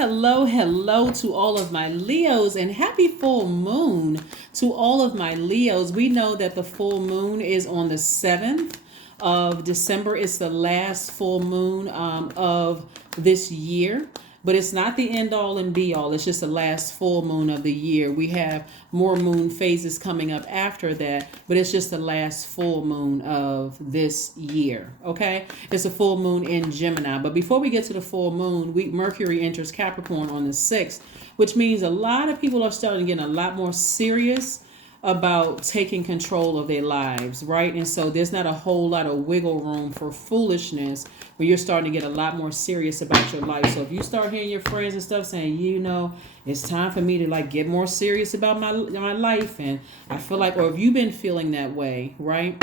hello to all of my Leos, and happy full moon to all of my Leos. We know that the full moon is on the 7th of December. It's the last full moon of this year. But it's not the end all and be all. It's just the last full moon of the year. We have more moon phases coming up after that, but it's just the last full moon of this year. Okay? It's a full moon in Gemini. But before we get to the full moon, Mercury enters Capricorn on the 6th, which means a lot of people are starting to get a lot more serious about taking control of their lives, right? And so there's not a whole lot of wiggle room for foolishness, but you're starting to get a lot more serious about your life. So if you start hearing your friends and stuff saying, it's time for me to get more serious about my life, and I feel like, or if you've been feeling that way, right?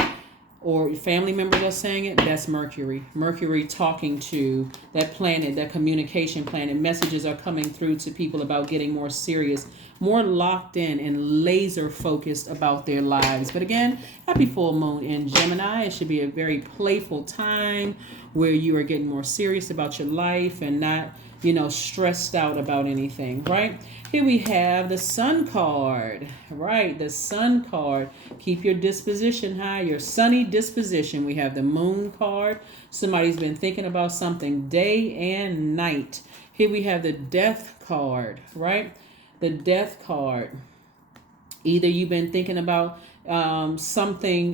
Or family members are saying it, that's Mercury. Mercury talking to that planet, that communication planet. Messages are coming through to people about getting more serious, more locked in and laser focused about their lives. But again, happy full moon in Gemini. It should be a very playful time where you are getting more serious about your life and not, stressed out about anything, right? Here we have the Sun card, right? The Sun card. Keep your disposition high, your sunny disposition. We have the Moon card. Somebody's been thinking about something day and night. Here we have the Death card, right? The Death card. Either you've been thinking about something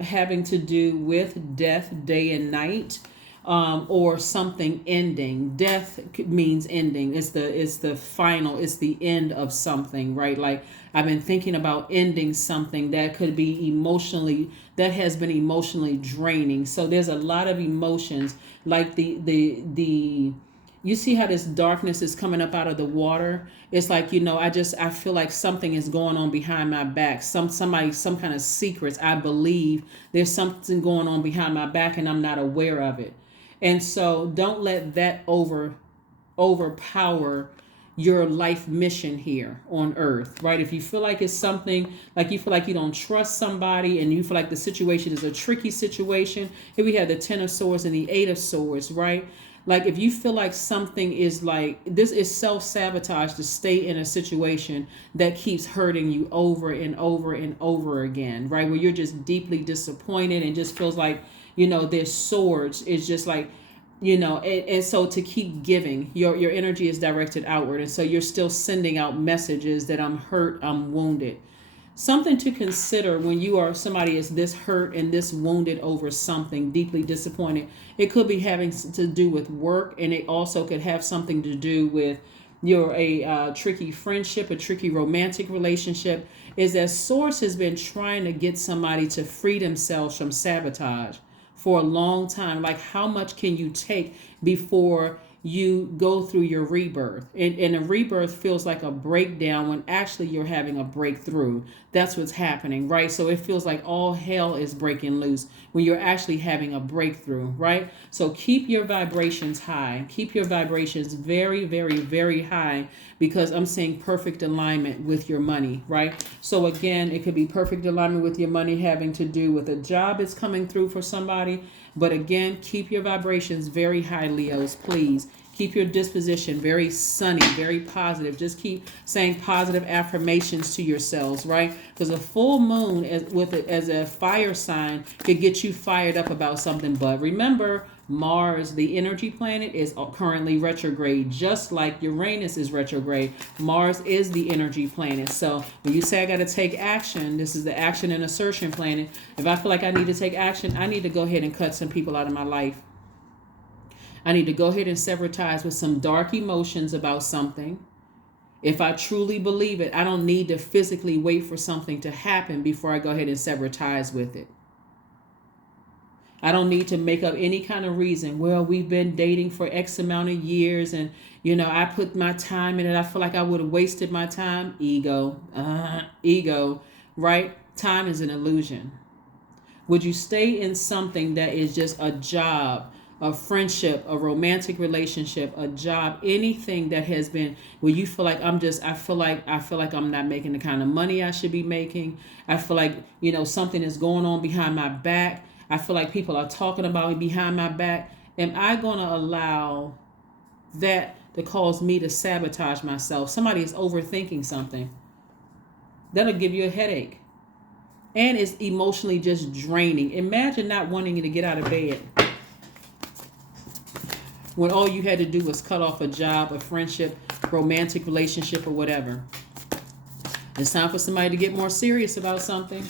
having to do with death day and night, or something ending. Death means ending. It's the final, it's the end of something, right? Like I've been thinking about ending something that could be that has been emotionally draining. So there's a lot of emotions, like the you see how this darkness is coming up out of the water? It's like, I feel like something is going on behind my back. Some kind of secrets. I believe there's something going on behind my back and I'm not aware of it. And so don't let that overpower your life mission here on earth, right? If you feel like it's something, like you feel like you don't trust somebody and you feel like the situation is a tricky situation. Here we have the 10 of Swords and the 8 of Swords, right? Like if you feel like something is this is self-sabotage to stay in a situation that keeps hurting you over and over and over again, right? Where you're just deeply disappointed and just feels like, there's swords. It's just like, and so to keep giving, your energy is directed outward. And so you're still sending out messages that I'm hurt, I'm wounded. Something to consider when somebody is this hurt and this wounded over something, deeply disappointed. It could be having to do with work, and it also could have something to do with a tricky friendship, a tricky romantic relationship. Is that Source has been trying to get somebody to free themselves from sabotage for a long time. Like, how much can you take before you go through your rebirth? And a rebirth feels like a breakdown when actually you're having a breakthrough. That's what's happening, right? So it feels like all hell is breaking loose when you're actually having a breakthrough, right? So keep your vibrations high. Keep your vibrations very, very, very high, because I'm seeing perfect alignment with your money, right? So again, it could be perfect alignment with your money having to do with a job that's coming through for somebody. But again, keep your vibrations very high, Leos, please. Keep your disposition very sunny, very positive. Just keep saying positive affirmations to yourselves, right? Because a full moon as a fire sign could get you fired up about something. But remember, Mars, the energy planet, is currently retrograde, just like Uranus is retrograde. Mars is the energy planet. So when you say I got to take action, this is the action and assertion planet. If I feel like I need to take action, I need to go ahead and cut some people out of my life. I need to go ahead and sever ties with some dark emotions about something. If I truly believe it, I don't need to physically wait for something to happen before I go ahead and sever ties with it. I don't need to make up any kind of reason. Well, we've been dating for X amount of years and, I put my time in it. I feel like I would have wasted my time. Ego, right? Time is an illusion. Would you stay in something that is just a job, a friendship, a romantic relationship, a job, anything that has been where you feel like I feel like I'm not making the kind of money I should be making. I feel like, something is going on behind my back. I feel like people are talking about me behind my back. Am I going to allow that to cause me to sabotage myself. Somebody is overthinking something. That'll give you a headache. And it's emotionally just draining. Imagine not wanting to get out of bed when all you had to do was cut off a job, a friendship, romantic relationship, or whatever. It's time for somebody to get more serious about something.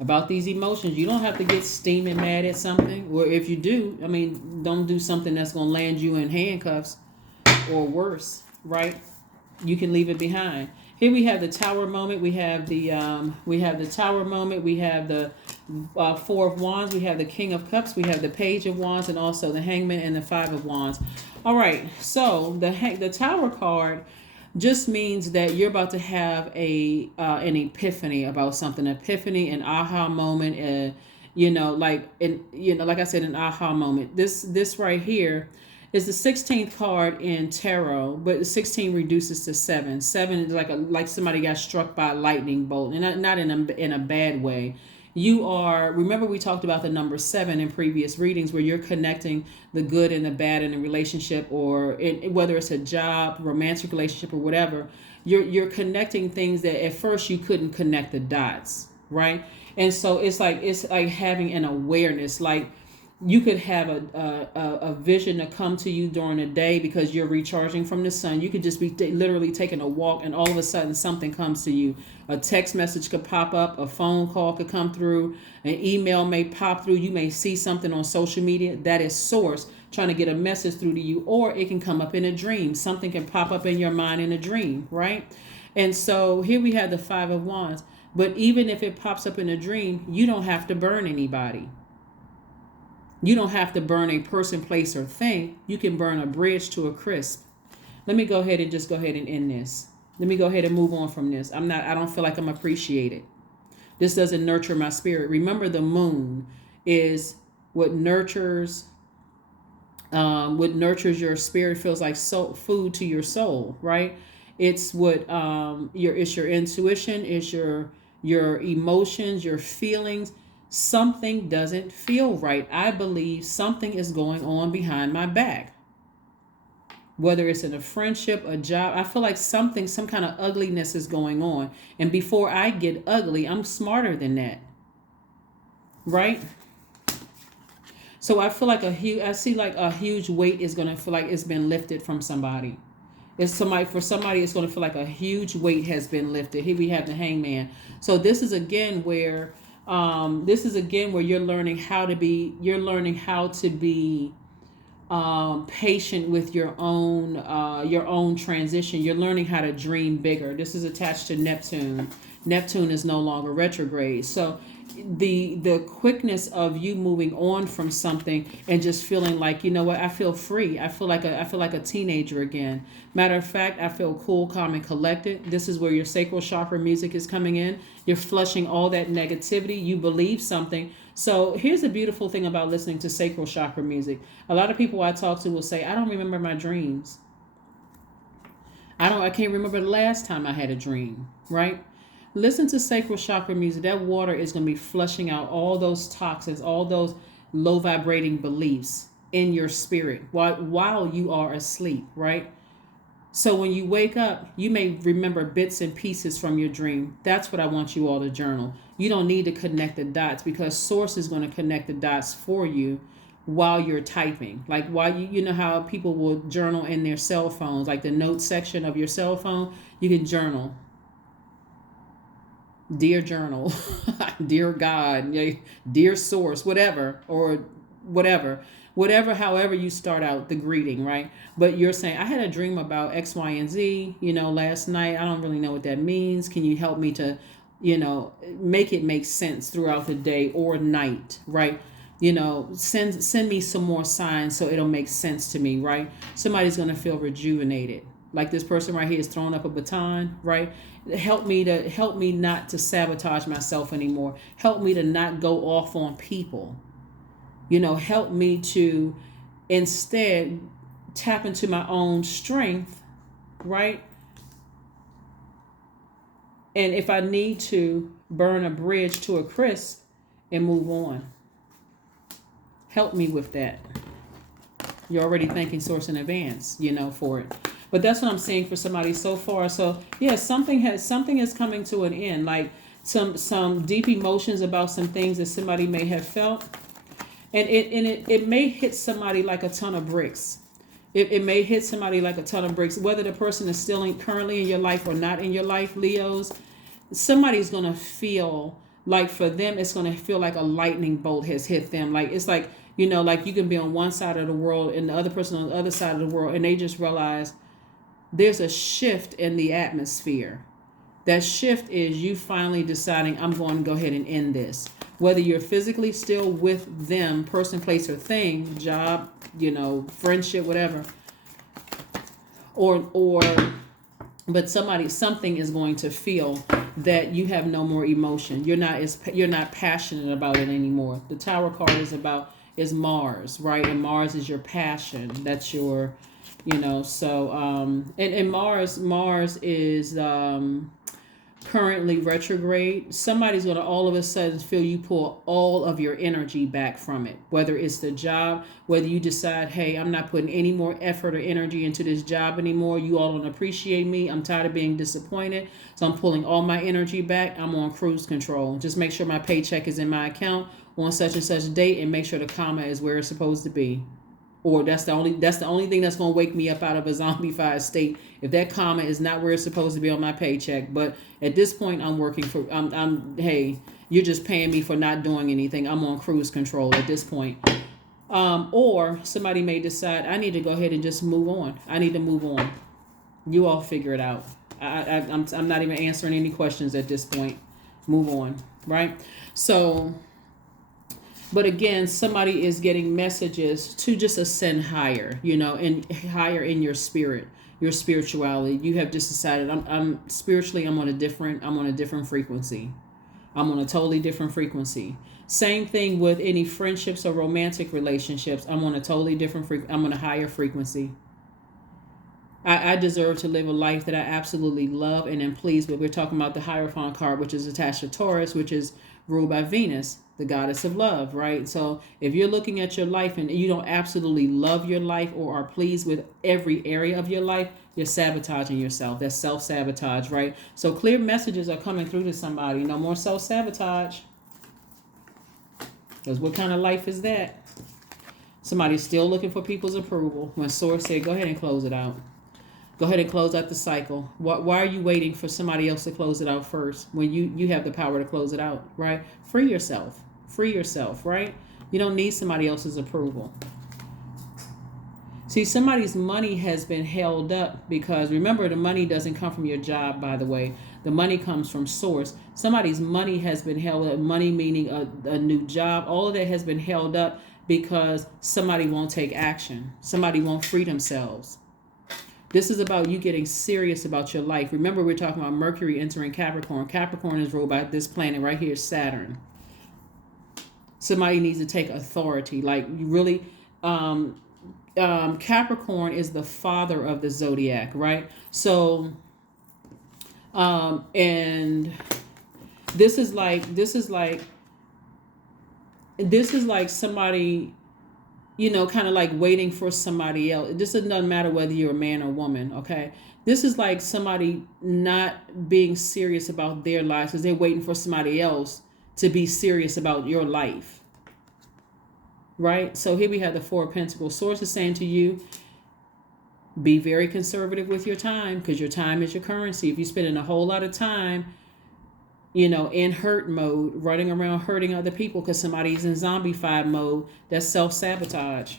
About these emotions. You don't have to get steaming mad at something. Or if you do, don't do something that's going to land you in handcuffs or worse, right? You can leave it behind. Here we have the Tower moment. We have the Tower moment. We have the Four of Wands. We have the King of Cups. We have the Page of Wands, and also the Hangman and the Five of Wands. All right. So the Tower card just means that you're about to have an epiphany about something. Epiphany, an aha moment. Like I said, an aha moment. This right here is the 16th card in tarot, but the 16 reduces to 7. 7 is like somebody got struck by a lightning bolt, and not in a bad way. Remember we talked about the number 7 in previous readings, where you're connecting the good and the bad in a relationship, or whether it's a job, romantic relationship, or whatever. You're connecting things that at first you couldn't connect the dots, right? And so it's like having an awareness, like you could have a vision to come to you during the day because you're recharging from the sun. You could just be literally taking a walk, and all of a sudden something comes to you. A text message could pop up, a phone call could come through, an email may pop through. You may see something on social media that is source trying to get a message through to you, or it can come up in a dream. Something can pop up in your mind in a dream, right? And so here we have the Five of Wands. But even if it pops up in a dream, you don't have to burn anybody. You don't have to burn a person, place, or thing. You can burn a bridge to a crisp. Let me go ahead and end this. Let me go ahead and move on from this. I don't feel like I'm appreciated. This doesn't nurture my spirit. Remember, the moon is what nurtures your spirit, feels like food to your soul, right? It's what it's your intuition, it's your emotions, your feelings. Something doesn't feel right. I believe something is going on behind my back. Whether it's in a friendship, a job, I feel like some kind of ugliness is going on. And before I get ugly, I'm smarter than that. Right? So I feel like a huge weight is going to feel like it's been lifted from somebody. For somebody, it's going to feel like a huge weight has been lifted. Here we have the Hangman. So this is again where you're learning how to be patient with your own transition. You're learning how to dream bigger. This is attached to Neptune. Neptune is no longer retrograde. So the quickness of you moving on from something and just feeling like, you know what, I feel free. I feel like a teenager again. Matter of fact, I feel cool, calm, and collected. This is where your sacral chakra music is coming in. You're flushing all that negativity. You believe something. So here's the beautiful thing about listening to sacral chakra music. A lot of people I talk to will say, I don't remember my dreams. I can't remember the last time I had a dream, right? Listen to sacral chakra music. That water is going to be flushing out all those toxins, all those low vibrating beliefs in your spirit while you are asleep, right? So when you wake up, you may remember bits and pieces from your dream. That's what I want you all to journal. You don't need to connect the dots, because Source is going to connect the dots for you while you're typing. Like while you know how people will journal in their cell phones, like the notes section of your cell phone, you can journal. Dear journal, dear God, dear Source, whatever, however you start out the greeting, right? But you're saying, I had a dream about X, Y, and Z, last night. I don't really know what that means. Can you help me to, make it make sense throughout the day or night, right? Send me some more signs so it'll make sense to me, right? Somebody's going to feel rejuvenated. Like this person right here is throwing up a baton, right? Help me not to sabotage myself anymore. Help me to not go off on people. Help me to instead tap into my own strength, right? And if I need to, burn a bridge to a crisp and move on. Help me with that. You're already thanking source in advance, for it. But that's what I'm saying for somebody so far. So yeah, something is coming to an end. Like some deep emotions about some things that somebody may have felt. And it may hit somebody like a ton of bricks. It may hit somebody like a ton of bricks, whether the person is still currently in your life or not in your life, Leos. Somebody's going to feel like, for them, it's going to feel like a lightning bolt has hit them. Like, it's like, like you can be on one side of the world and the other person on the other side of the world, and they just realize there's a shift in the atmosphere. That shift is you finally deciding, I'm going to go ahead and end this. Whether you're physically still with them, person, place, or thing, job, friendship, whatever, but something is going to feel that you have no more emotion. You're not passionate about it anymore. The Tower card is Mars, right? And Mars is your passion. That's your, so and Mars is currently retrograde. Somebody's going to all of a sudden feel you pull all of your energy back from it, whether it's the job, whether you decide, hey, I'm not putting any more effort or energy into this job anymore. You all don't appreciate me. I'm tired of being disappointed. So I'm pulling all my energy back. I'm on cruise control. Just make sure my paycheck is in my account on such and such date, and make sure the comma is where it's supposed to be. Or that's the only thing that's going to wake me up out of a zombified state, if that comma is not where it's supposed to be on my paycheck. But at this point, I'm working for, hey, you're just paying me for not doing anything. I'm on cruise control at this point. Or somebody may decide, I need to go ahead and just move on. I need to move on. You all figure it out. I'm not even answering any questions at this point. Move on, right? So, but again, somebody is getting messages to just ascend higher, and higher in your spirit, your spirituality. You have just decided, I'm spiritually, I'm on a different frequency. I'm on a totally different frequency. Same thing with any friendships or romantic relationships. I'm on a totally different I'm on a higher frequency. I deserve to live a life that I absolutely love and am pleased with. We're talking about the Hierophant card, which is attached to Taurus, which is ruled by Venus, the goddess of love, right? So if you're looking at your life and you don't absolutely love your life or are pleased with every area of your life, you're sabotaging yourself. That's self-sabotage, right? So clear messages are coming through to somebody. No more self-sabotage. Because what kind of life is that? Somebody's still looking for people's approval. When Source said, go ahead and close it out. Go ahead and close out the cycle. Why are you waiting for somebody else to close it out first when you have the power to close it out, right? Free yourself. Free yourself, right? You don't need somebody else's approval. See, somebody's money has been held up because, remember, the money doesn't come from your job, by the way. The money comes from source. Somebody's money has been held up, money meaning a new job. All of that has been held up because somebody won't take action. Somebody won't free themselves. This is about you getting serious about your life. Remember, we're talking about Mercury entering Capricorn. Capricorn is ruled by this planet right here, Saturn. Somebody needs to take authority. Like, you really, Capricorn is the father of the Zodiac, right? So, and this is like somebody, kind of like waiting for somebody else. This doesn't matter whether you're a man or woman, okay? This is like somebody not being serious about their lives because they're waiting for somebody else to be serious about your life, right? So here we have the Four of Pentacles. Source is saying to you, be very conservative with your time because your time is your currency. If you're spending a whole lot of time in hurt mode, running around hurting other people because somebody's in zombified mode, that's self-sabotage.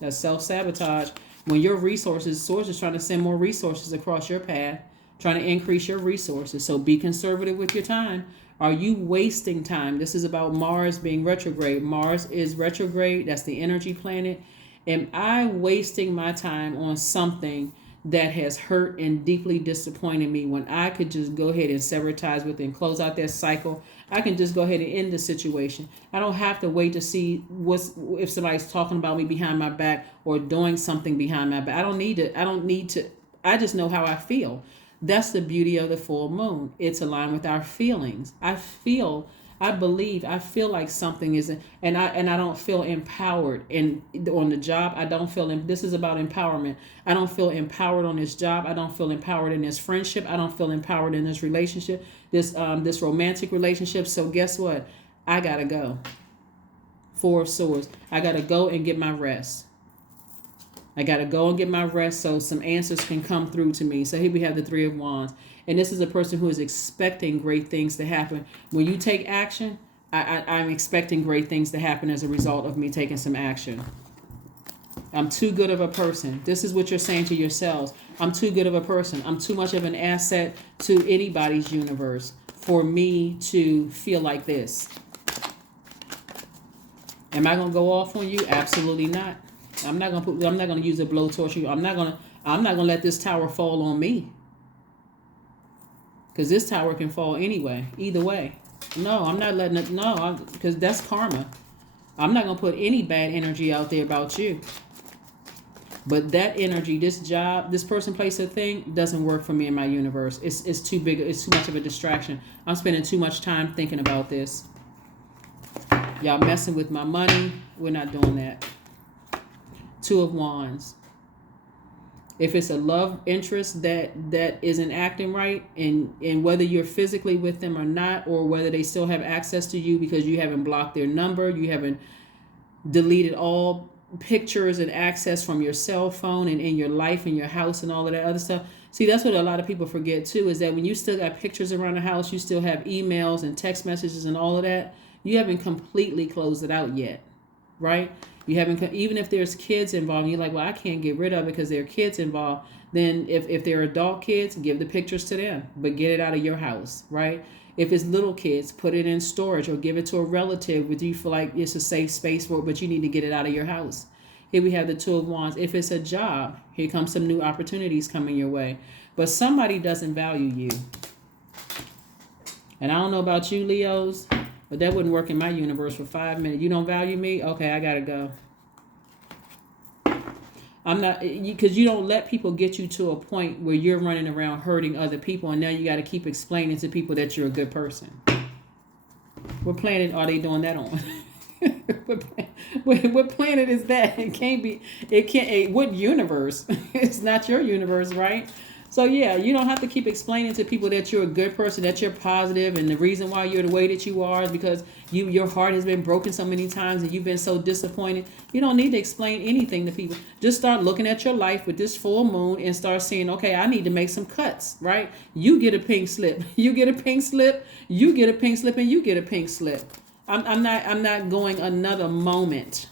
That's self-sabotage. When your resources, source is trying to send more resources across your path, trying to increase your resources. So be conservative with your time. Are you wasting time? This is about Mars being retrograde. Mars is retrograde. That's the energy planet. Am I wasting my time on something that has hurt and deeply disappointed me when I could just go ahead and sever ties with it and close out that cycle? I can just go ahead and end the situation. I don't have to wait to see if somebody's talking about me behind my back or doing something behind my back. I don't need to. I just know how I feel. That's the beauty of the full moon. It's aligned with our feelings. I feel I feel like something isn't, and I don't feel empowered. And on the job, I don't feel, this is about empowerment. I don't feel empowered on this job. I don't feel empowered in this friendship. I don't feel empowered in this relationship, this romantic relationship. So guess what? I gotta go. Four of Swords. I gotta go and get my rest. I got to go and get my rest so some answers can come through to me. So here we have the Three of Wands. And this is a person who is expecting great things to happen. When you take action, I'm expecting great things to happen as a result of me taking some action. I'm too good of a person. This is what you're saying to yourselves. I'm too good of a person. I'm too much of an asset to anybody's universe for me to feel like this. Am I going to go off on you? Absolutely not. I'm not gonna use a blowtorch. I'm not gonna let this tower fall on me. Because this tower can fall anyway, either way. No, I'm not letting it. No, because that's karma. I'm not gonna put any bad energy out there about you. But that energy, this job, this person, place, or thing doesn't work for me in my universe. It's too big. It's too much of a distraction. I'm spending too much time thinking about this. Y'all messing with my money. We're not doing that. Two of Wands. If it's a love interest that isn't acting right, and whether you're physically with them or not, or whether they still have access to you because you haven't blocked their number, you haven't deleted all pictures and access from your cell phone and in your life and your house and all of that other stuff. See, that's what a lot of people forget too, is that when you still got pictures around the house, you still have emails and text messages and all of that, you haven't completely closed it out yet, right? You haven't, even if there's kids involved, you're like, well, I can't get rid of it because there are kids involved. Then if they're adult kids, give the pictures to them, but get it out of your house, right? If it's little kids, put it in storage or give it to a relative with you feel like it's a safe space for it, but you need to get it out of your house. Here we have the Two of Wands. If it's a job, here comes some new opportunities coming your way. But somebody doesn't value you. And I don't know about you, Leos, but that wouldn't work in my universe for 5 minutes. You don't value me? Okay, I gotta go. I'm not, because you don't let people get you to a point where you're running around hurting other people, and now you got to keep explaining to people that you're a good person. What planet are they doing that on? What planet is that? It can't be. It can't. What universe? It's not your universe, right? So yeah, you don't have to keep explaining to people that you're a good person, that you're positive, and the reason why you're the way that you are is because your heart has been broken so many times and you've been so disappointed. You don't need to explain anything to people. Just start looking at your life with this full moon and start saying, okay, I need to make some cuts, right? You get a pink slip. You get a pink slip. You get a pink slip, and you get a pink slip. I'm not going another moment.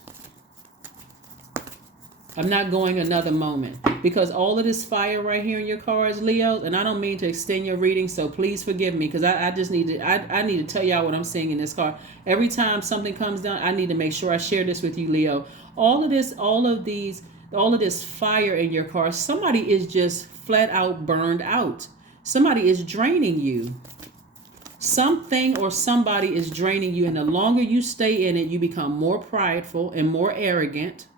I'm not going another moment, because all of this fire right here in your cards, Leo, and I don't mean to extend your reading, so please forgive me, because I just need to, I need to tell y'all what I'm seeing in this card. Every time something comes down, I need to make sure I share this with you, Leo. All of this fire in your cards, somebody is just flat out burned out. Somebody is draining you. Something or somebody is draining you, and the longer you stay in it, you become more prideful and more arrogant.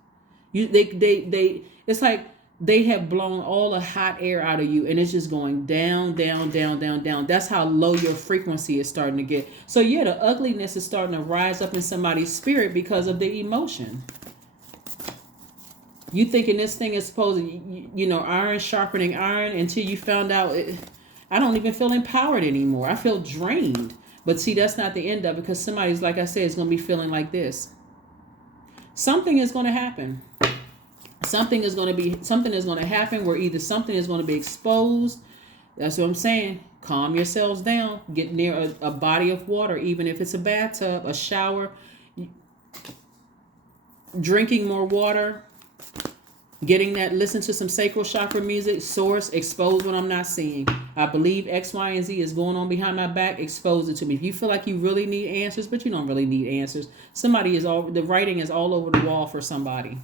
It's like they have blown all the hot air out of you, and it's just going down, down, down, down, down. That's how low your frequency is starting to get. So yeah, the ugliness is starting to rise up in somebody's spirit because of the emotion. You thinking this thing is supposed to, iron sharpening iron, until you found out, I don't even feel empowered anymore. I feel drained. But see, that's not the end of it, because somebody's, like I said, is going to be feeling like this. Something is going to happen. Something is going to happen where either something is going to be exposed. That's what I'm saying. Calm yourselves down. Get near a body of water, even if it's a bathtub, a shower, drinking more water, listen to some sacral chakra music, source, expose what I'm not seeing. I believe X, Y, and Z is going on behind my back. Expose it to me. If you feel like you really need answers, but you don't really need answers, the writing is all over the wall for somebody.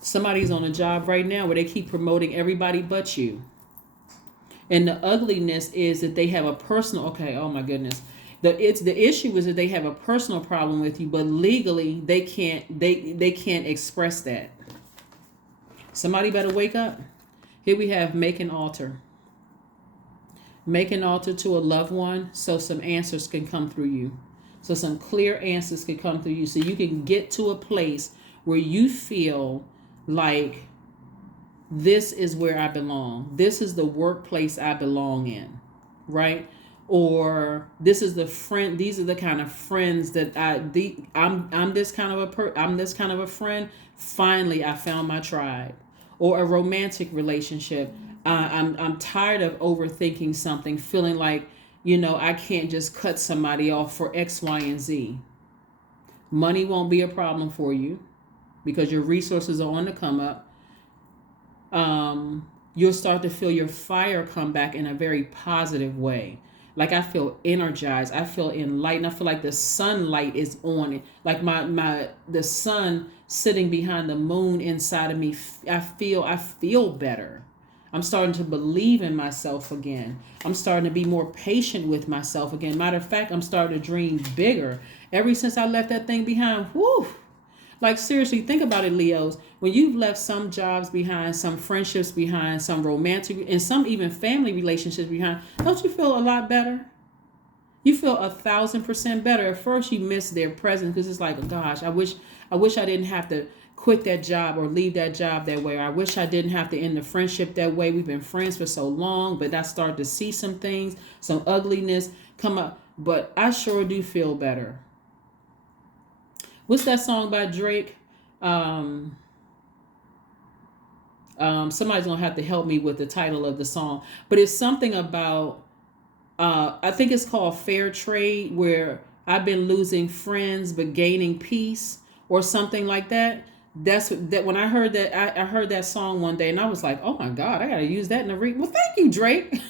Somebody's on a job right now where they keep promoting everybody but you. And the ugliness is that they have a personal, oh my goodness. The issue is that they have a personal problem with you, but legally they can't express that. Somebody better wake up. Here we have make an altar. Make an altar to a loved one so some answers can come through you. So some clear answers can come through you. So you can get to a place where you feel like this is where I belong. This is the workplace I belong in, right? Or this is the friend. These are the kind of friends that I'm this kind of I'm this kind of a friend. Finally, I found my tribe. Or a romantic relationship. I'm tired of overthinking something, feeling like, I can't just cut somebody off for X, Y, and Z. Money won't be a problem for you because your resources are on the come up. You'll start to feel your fire come back in a very positive way. Like I feel energized. I feel enlightened. I feel like the sunlight is on it. Like the sun sitting behind the moon inside of me. I feel better. I'm starting to believe in myself again. I'm starting to be more patient with myself again. Matter of fact, I'm starting to dream bigger. Ever since I left that thing behind, whoo. Like seriously, think about it, Leos. When you've left some jobs behind, some friendships behind, some romantic and some even family relationships behind, don't you feel a lot better? You feel 1,000% better. At first you miss their presence because it's like, oh, gosh, I wish I didn't have to quit that job or leave that job that way. Or I wish I didn't have to end the friendship that way. We've been friends for so long, but I started to see some things, some ugliness come up. But I sure do feel better. What's that song by Drake? Somebody's gonna have to help me with the title of the song, but it's something about I think it's called Fair Trade, where I've been losing friends but gaining peace, or something like that. That's that. When I heard that, I heard that song one day, and I was like, "Oh my God, I gotta use that in the Well, thank you, Drake."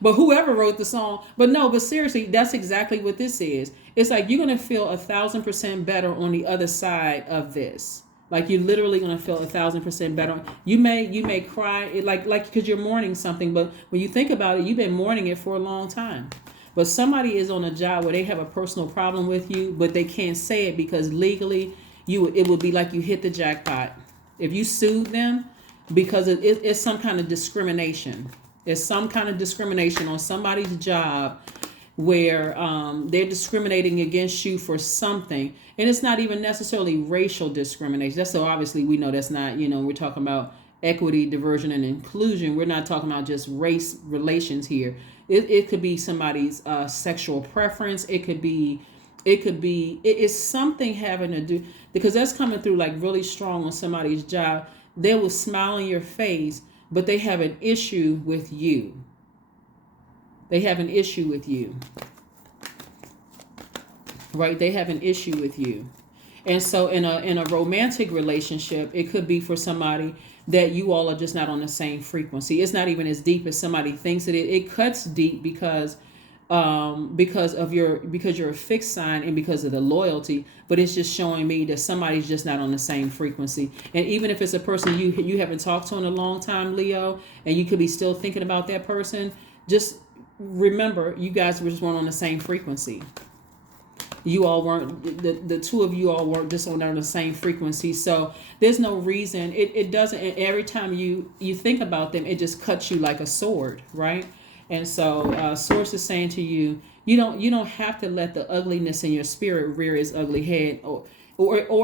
But whoever wrote the song, but seriously, that's exactly what this is. It's like you're gonna feel 1,000% better on the other side of this. Like you're literally gonna feel 1,000% better. You may cry like because you're mourning something, but when you think about it, you've been mourning it for a long time. But somebody is on a job where they have a personal problem with you, but they can't say it because legally, it would be like you hit the jackpot if you sued them because it's some kind of discrimination. It's some kind of discrimination on somebody's job where they're discriminating against you for something, and it's not even necessarily racial discrimination. That's so obviously we know that's not. We're talking about equity, diversion, and inclusion. We're not talking about just race relations here. It could be somebody's sexual preference. It's something having to do because that's coming through like really strong on somebody's job. They will smile in your face, but they have an issue with you. They have an issue with you. Right? They have an issue with you. And so in a romantic relationship, it could be for somebody that you all are just not on the same frequency. It's not even as deep as somebody thinks it is. It cuts deep because you're a fixed sign and because of the loyalty, but it's just showing me that somebody's just not on the same frequency. And even if it's a person you haven't talked to in a long time, Leo, and you could be still thinking about that person, just remember you guys were just weren't on the same frequency. You all weren't, the two of you all weren't just on the same frequency. So there's no reason it doesn't. Every time you think about them, it just cuts you like a sword, right? And so Source is saying to you, you don't have to let the ugliness in your spirit rear its ugly head. Or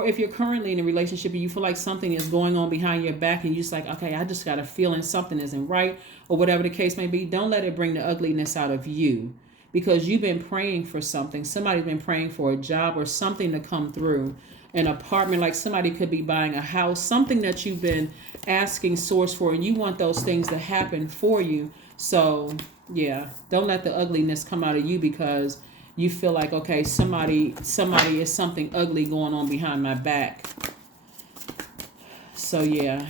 if you're currently in a relationship and you feel like something is going on behind your back and you're just like, okay, I just got a feeling something isn't right, or whatever the case may be, don't let it bring the ugliness out of you. Because you've been praying for something. Somebody's been praying for a job or something to come through. An apartment, like somebody could be buying a house, something that you've been asking Source for, and you want those things to happen for you. So yeah, don't let the ugliness come out of you because you feel like, okay, somebody is something ugly going on behind my back. So yeah,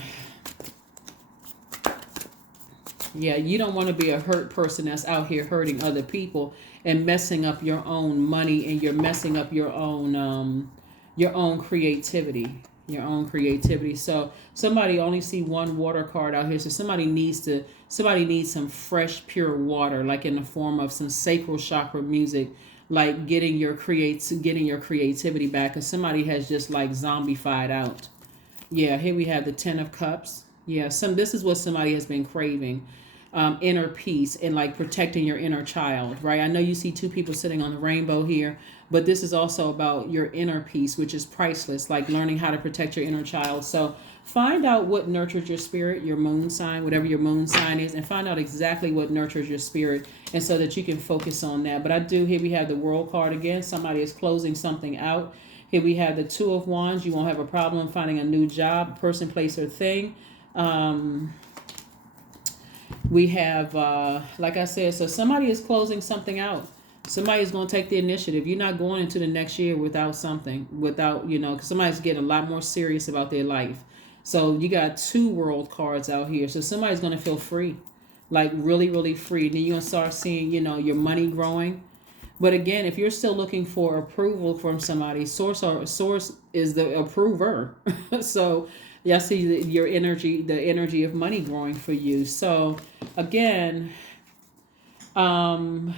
you don't want to be a hurt person that's out here hurting other people and messing up your own money, and you're messing up your own creativity. So somebody only see one water card out here. So somebody needs some fresh, pure water, like in the form of some sacral chakra music, like getting your creativity back. Because somebody has just like zombified out. Yeah, here we have the 10 of Cups. Yeah, this is what somebody has been craving. inner peace and like protecting your inner child, right? I know you see two people sitting on the rainbow here, but this is also about your inner peace, which is priceless, like learning how to protect your inner child. So find out what nurtures your spirit, your moon sign, whatever your moon sign is, and find out exactly what nurtures your spirit, and so that you can focus on that. But I do, here we have the World card again. Somebody is closing something out. Here we have the Two of Wands. You won't have a problem finding a new job, person, place, or thing. We have, like I said, so somebody is closing something out. Somebody is going to take the initiative. You're not going into the next year without something, without, because somebody's getting a lot more serious about their life. So you got two World cards out here. So somebody's going to feel free, like really, really free. Then you're going to start seeing, your money growing. But again, if you're still looking for approval from somebody, source is the approver. So yeah, see your energy, the energy of money growing for you. So again, I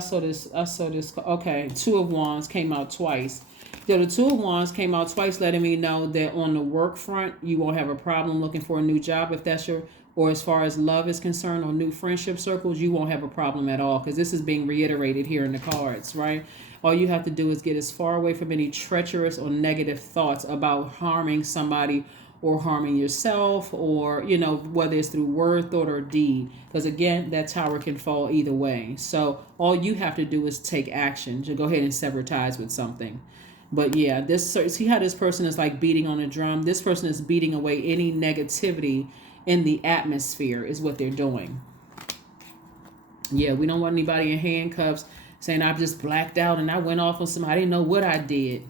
saw this. Okay, Two of Wands came out twice. The Two of Wands came out twice, letting me know that on the work front, you won't have a problem looking for a new job if that's your, or as far as love is concerned, or new friendship circles, you won't have a problem at all, because this is being reiterated here in the cards, right? All you have to do is get as far away from any treacherous or negative thoughts about harming somebody or harming yourself, or, whether it's through word, thought, or deed. Because again, that tower can fall either way. So all you have to do is take action to go ahead and sever ties with something. But yeah, see how this person is like beating on a drum? This person is beating away any negativity in the atmosphere is what they're doing. Yeah, we don't want anybody in handcuffs saying I've just blacked out and I went off on somebody. I didn't know what I did.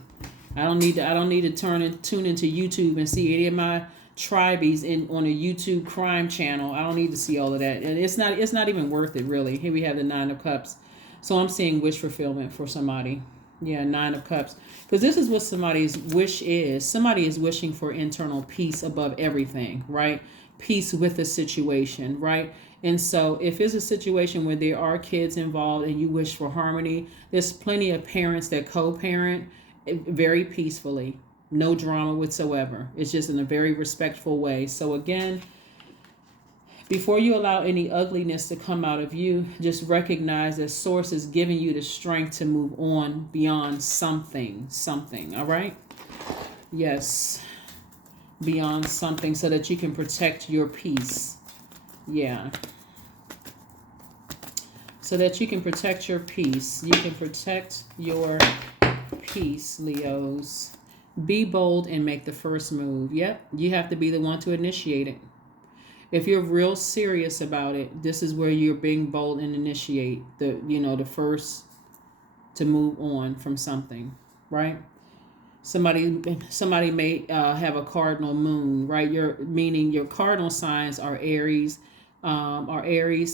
I don't need to tune into YouTube and see any of my tribees on a YouTube crime channel. I don't need to see all of that. And it's not even worth it, really. Here we have the Nine of Cups. So I'm seeing wish fulfillment for somebody. Yeah, Nine of Cups. Because this is what somebody's wish is. Somebody is wishing for internal peace above everything, right? Peace with the situation, right? And so if it's a situation where there are kids involved and you wish for harmony, there's plenty of parents that co-parent very peacefully, no drama whatsoever. It's just in a very respectful way. So again, before you allow any ugliness to come out of you, just recognize that Source is giving you the strength to move on beyond something, all right? Yes, beyond something, so that you can protect your peace. Yeah. So that you can protect your peace. You can protect your peace, Leos. Be bold and make the first move. Yep, you have to be the one to initiate it. If you're real serious about it, this is where you're being bold and initiate the first to move on from something, right? Somebody may have a cardinal moon, right? Meaning your cardinal signs are Aries,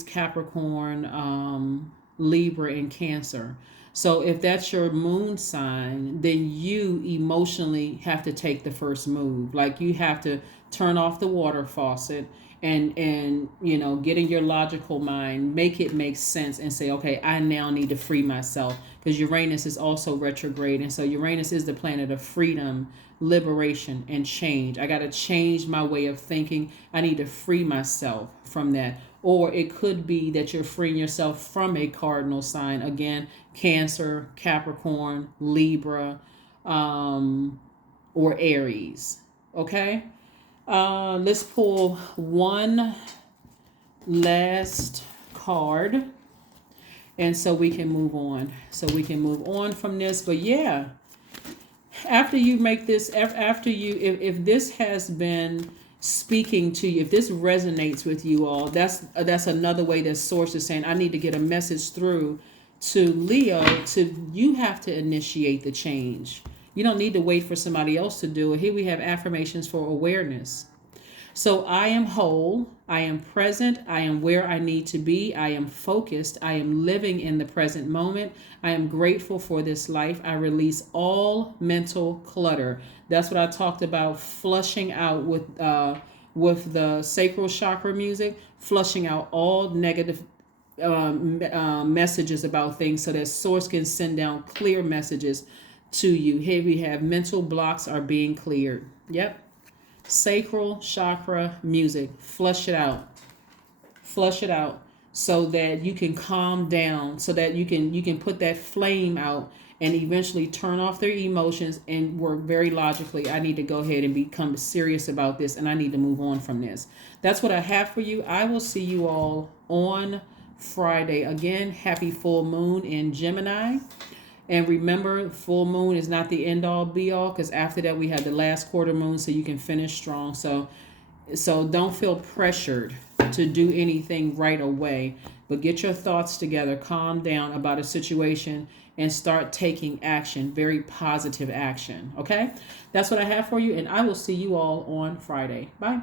Capricorn, Libra, and Cancer. So if that's your moon sign, then you emotionally have to take the first move. Like you have to turn off the water faucet and get in your logical mind, make it make sense and say, okay, I now need to free myself, because Uranus is also retrograde. And so Uranus is the planet of freedom, liberation, and change. I got to change my way of thinking. I need to free myself from that. Or it could be that you're freeing yourself from a cardinal sign. Again, Cancer, Capricorn, Libra, or Aries. Okay? Let's pull one last card. And so we can move on. From this. But yeah, after you make this, if this has been speaking to you, if this resonates with you all, that's another way that Source is saying, I need to get a message through to Leo. You have to initiate the change. You don't need to wait for somebody else to do it. Here we have affirmations for awareness. So I am whole, I am present, I am where I need to be, I am focused, I am living in the present moment, I am grateful for this life, I release all mental clutter. That's what I talked about, flushing out with the sacral chakra music, flushing out all negative messages about things, so that Source can send down clear messages to you. Here we have mental blocks are being cleared. Yep. Sacral chakra music. Flush it out. flush it out so that you can calm down, so that you can put that flame out and eventually turn off their emotions and work very logically. I need to go ahead and become serious about this, and I need to move on from this. That's what I have for you. I will see you all on Friday. Again, happy full moon in Gemini. And remember, full moon is not the end all be all, because after that we have the last quarter moon, so you can finish strong. So don't feel pressured to do anything right away, but get your thoughts together, calm down about a situation, and start taking action, very positive action. Okay? That's what I have for you, and I will see you all on Friday. Bye.